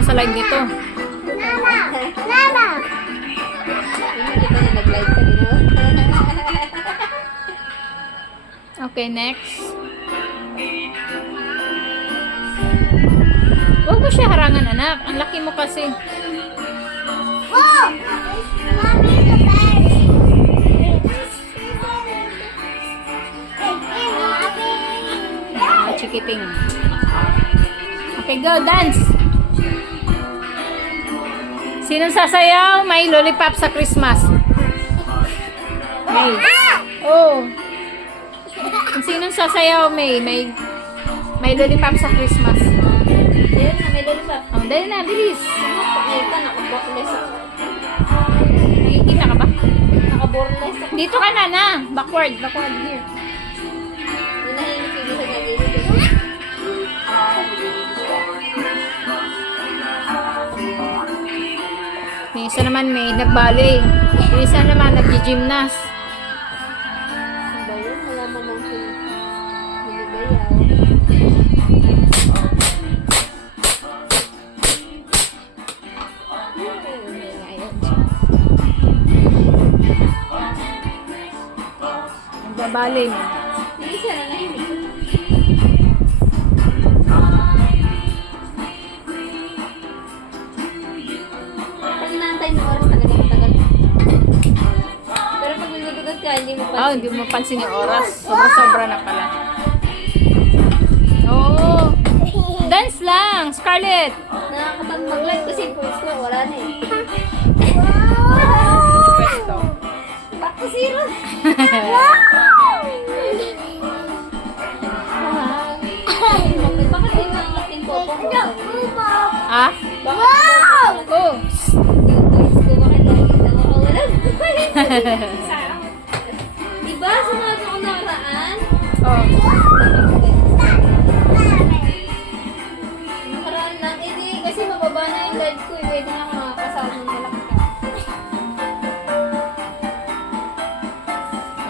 mo sa live nito. Mama! Hindi ba na nag-live ka din? Okay, next. Huwag mo siya harangan, anak. Ang laki mo kasi. Oh! Mommy, the best! Chikiting. Okay, go, dance. Sinong sasayaw? May lollipop sa Christmas. May. Oh. Sinong sasayaw, May? May lollipop sa Christmas. Ayun na, may dali pa. Oh, dali na, bilis. Pakita, naka-boreless ako. Nakikita ka ba? Naka-boreless ako. Dito ka na. Backward here. Nanahimik yung isa nag-ibig. Yung isa naman may nag-ballet. Yung isa naman nag-gymnast. Ano ba yun? Wala man lang siya binigayaw. Nagbaballet mo. Yung isa nanahimik. Pag inaantay ng oras talaga matagal. Pero pag nagudugat ka, hindi mo Oh, hindi mo pansin yung oras. Sobra-sobra na pala. Oh. Dance lang, Scarlett. Nakakapag mag-live kasi first ko, wala na eh. Pwesto. Back to zero. Bakit di mga popo ko? Ah? Bakit? Oh. Bakit lagi na makawalan? Diba, sumunod ako nakaraan? Oh. Nakaraan lang, kasi mababa na yung live ko, pwede na ako makakasama ng malaki ka.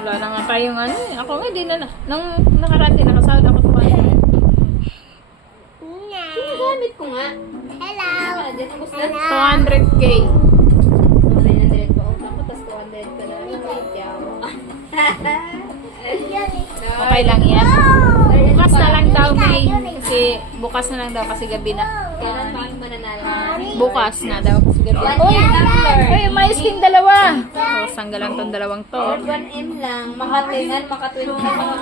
Wala na nga tayong ano eh. Ako nga di na. Nung nakarati, nakasahod ako tumayo. Ginagamit ko nga. Hello! Ah, dyan ang gusto. 200k. 900 pa utang ko, tapos 200 ka na. Okay lang yan. Bukas na lang daw, May. Kasi bukas na lang daw kasi gabi na. Kailan pa kami mananalo? Bukas na daw kasi gabi. One Uy! year tumbler. Uy, mais king dalawa. Oh, sanggalan tong dalawang to. Or 1M lang. Maka 10, maka 20 na mga.